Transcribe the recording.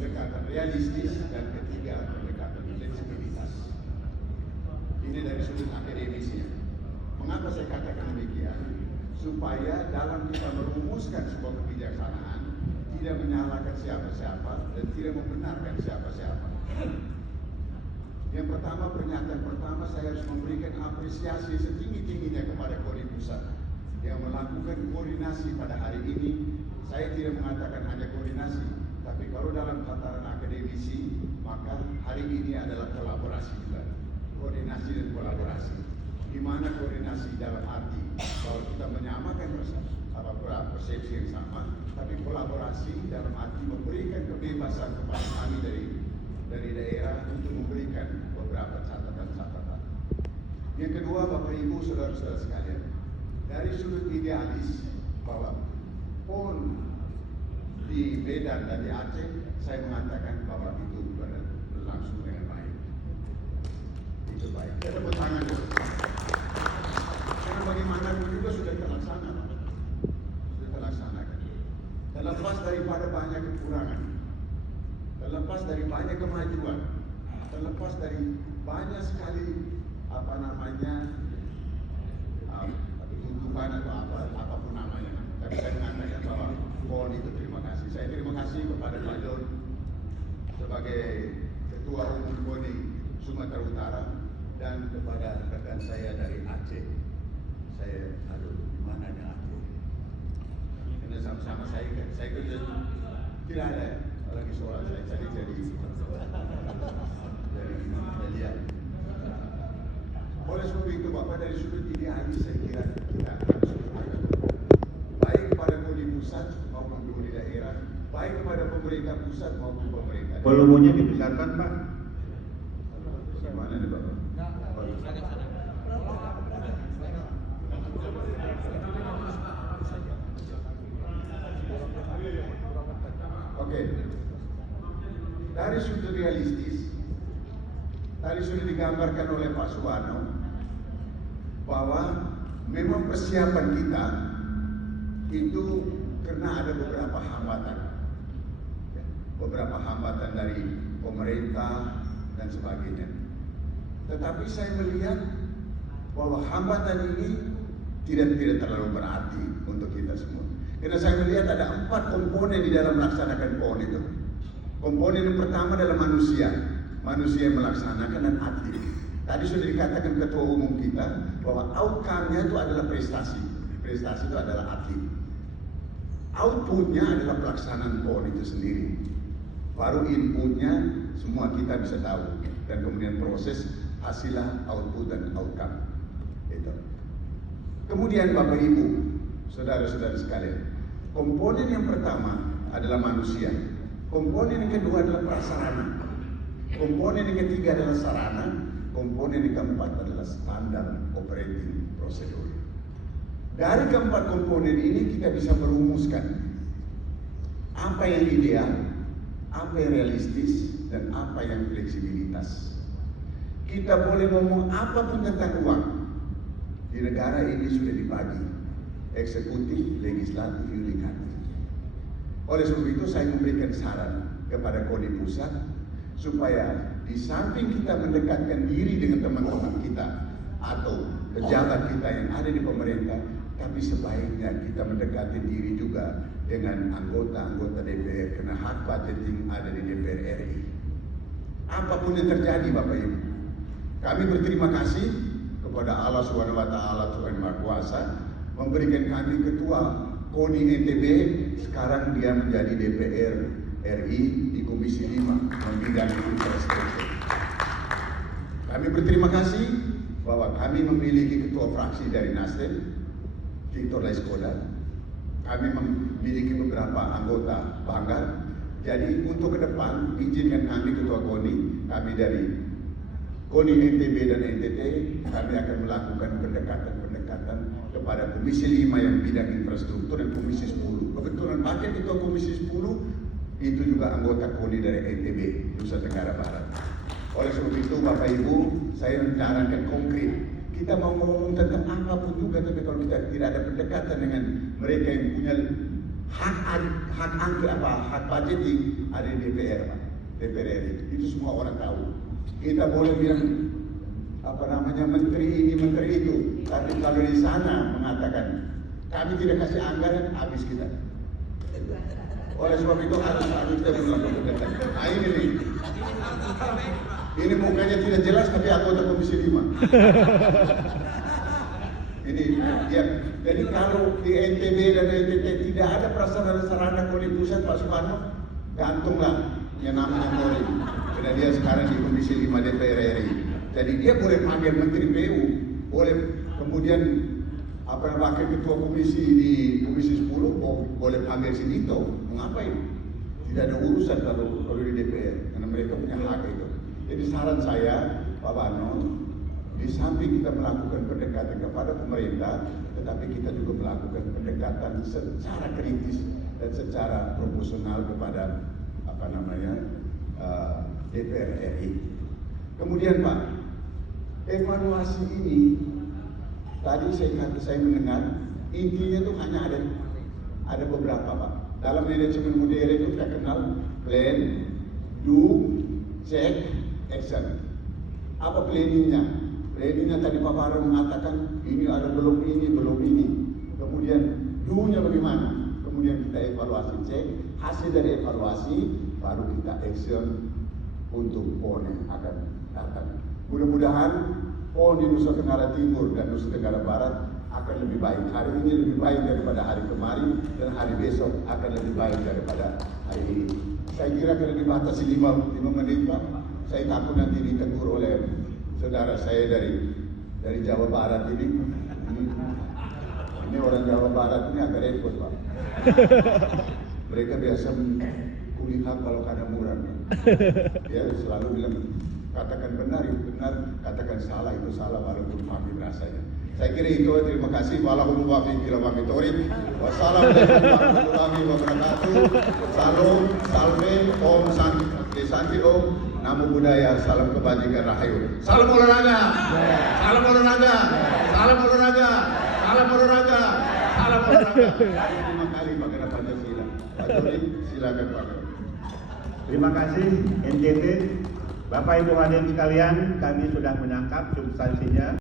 pendekatan realistis, dan ketiga pendekatan fleksibilitas. Ini dari sudut akademisnya. Mengapa saya katakan demikian? Supaya dalam kita merumuskan sebuah kebijaksanaan tidak menyalahkan siapa-siapa dan tidak membenarkan siapa-siapa. Yang pertama, pernyataan pertama, saya harus memberikan apresiasi setinggi-tingginya kepada KONI Pusat yang melakukan koordinasi pada hari ini. Saya tidak mengatakan hanya koordinasi, tapi kalau dalam tataran akademisi, maka hari ini adalah kolaborasi juga. Koordinasi dan kolaborasi. Di mana koordinasi dalam arti bahwa kita menyamakan persepsi yang sama, tapi kolaborasi dalam arti memberikan kebebasan kepada kami dari daerah untuk memberikan beberapa catatan-catatan. Yang kedua, Bapak Ibu, saudara-saudara sekalian, dari sudut idealis bahwa PON di Medan dan di Aceh, saya mengatakan bahwa itu berlangsung dengan baik. Itu baik. Kita tepuk tangan dulu. Karena bagaimanapun juga sudah terlaksana, sudah terlaksanakan. Terlepas daripada banyak kekurangan, terlepas dari banyak kemajuan, terlepas dari banyak sekali tuntutan atau apapun namanya. Tapi saya mengatakan bahwa PON itu terima kasih. Saya terima kasih kepada Pak John sebagai Ketua Umum KONI Sumatera Utara dan kepada rekan saya dari Aceh. Saya mana ada Aceh? Karena sama-sama saya kerja tidak ada lagi soal saya jadi lihat. Oleh sebab itu, Bapak, dari sudut idealis saya kira kita harus baik kepada KONI pusat maupun KONI daerah, baik kepada pemerintah pusat maupun pemerintah daerah. Volumenya dibesarkan, Pak. Mana nih, Bapak? Oke. Dari sudut realistis, tadi sudah digambarkan oleh Pak Suwarno bahwa memang persiapan kita itu karena ada beberapa hambatan dari pemerintah dan sebagainya. Tetapi saya melihat bahwa hambatan ini tidak terlalu berarti untuk kita semua. Karena saya melihat ada 4 komponen di dalam melaksanakan PON itu. Komponen yang pertama adalah manusia yang melaksanakan dan aktif. Tadi sudah dikatakan Ketua Umum kita bahwa outcome-nya itu adalah prestasi itu adalah atlet. Output-nya adalah pelaksanaan PON itu sendiri. Baru input-nya semua kita bisa tahu, dan kemudian proses hasilnya output dan outcome itu. Kemudian Bapak Ibu, saudara-saudara sekalian, komponen yang pertama adalah manusia. Komponen yang kedua adalah prasarana. Komponen yang ketiga adalah sarana. Komponen yang keempat adalah standar operating prosedur. Dari keempat komponen ini kita bisa merumuskan apa yang ideal, apa yang realistis, dan apa yang fleksibilitas. Kita boleh ngomong apapun tentang uang. Di negara ini sudah dibagi eksekutif, legislatif, yudikatif. Oleh sebab itu saya memberikan saran kepada KONI pusat supaya di samping kita mendekatkan diri dengan teman-teman kita atau pejabat kita yang ada di pemerintah, tapi sebaiknya kita mendekati diri juga dengan anggota-anggota DPR, karena hak budgeting ada di DPR RI. Apapun yang terjadi, Bapak Ibu, kami berterima kasih kepada Allah Subhanahu wa Ta'ala, Tuhan Maha Kuasa, memberikan kami ketua KONI NTB. Sekarang dia menjadi DPR RI di Komisi 5 membidang infrastruktur. Kami berterima kasih bahwa kami memiliki ketua fraksi dari Nasdem, Victor Laiskoda. Kami memiliki beberapa anggota banggar. Jadi untuk ke depan, izinkan kami ketua KONI, kami dari KONI NTB dan NTT, kami akan melakukan pendekatan kepada Komisi 5 yang bidang infrastruktur dan Komisi 10. Kebetulan paket ketua Komisi 10 itu juga anggota KONI dari NTB, Nusa Tenggara Barat. Oleh sebab itu, Bapak Ibu, saya rencanakan konkret. Kita mau ngomong tentang apapun juga, tapi kalau kita tidak ada pendekatan dengan mereka yang punya hak angket hak budgeting ada di DPR, Pak. DPR RI. Itu semua orang tahu. Kita boleh bilang menteri ini menteri itu, tapi kalau di sana mengatakan kami tidak kasih anggaran, habis kita. Oleh sebab itu harus kita melakukan. Nah ini nih. Ini mukanya tidak jelas tapi anggota Komisi 5. Ini ya. Jadi kalau di NTB dan NTT tidak ada prasarana kalau di pusat, Pak Soekarno gantunglah yang namanya Mori. Karena dia sekarang di Komisi 5 DPR RI. Jadi dia boleh panggil Menteri PU, boleh kemudian wakil ketua komisi di Komisi 10 boleh panggil si Dito. Mengapain? Tidak ada urusan kalau di DPR karena mereka punya hak itu. Jadi saran saya, Pak Bano, di samping kita melakukan pendekatan kepada pemerintah, tetapi kita juga melakukan pendekatan secara kritis dan secara proporsional kepada DPR RI. Kemudian Pak, evaluasi ini tadi saya mendengar intinya itu hanya ada beberapa Pak. Dalam manajemen modern itu kita kenal plan, do, check, action. Apa planningnya? Planningnya tadi Pak Farah mengatakan ini ada belum ini. Kemudian do-nya bagaimana? Kemudian kita evaluasi, cek hasil dari evaluasi, baru kita action untuk PON yang akan datang. Mudah-mudahan PON di Nusa Tenggara Timur dan Nusa Tenggara Barat akan lebih baik. Hari ini lebih baik daripada hari kemarin dan hari besok akan lebih baik daripada hari ini. Saya kira kalau dibatasi 5 menit Pak, saya takut nanti ditegur oleh saudara saya dari Jawa Barat ini orang Jawa Barat ini agak repot Pak. Mereka biasa kulihat kalau kada murah. Dia selalu bilang katakan benar itu benar, katakan salah itu salah, walaupun pahit rasanya. Saya kira itu. Terima kasih. Wallahu muwaffiq ila aqwamit thoriq. Wassalamualaikum warahmatullahi wabarakatuh. Salam, salve, om santi om, namo buddhaya, salam kebajikan rahayu. Salam olahraga. Salam olahraga. Salam olahraga. Salam olahraga. Salam olahraga. 5 kali pakai Pancasila. Pak Joni, silakan Pak. Terima kasih NTT. Bapak Ibu hadirin sekalian, kami sudah menangkap substansinya.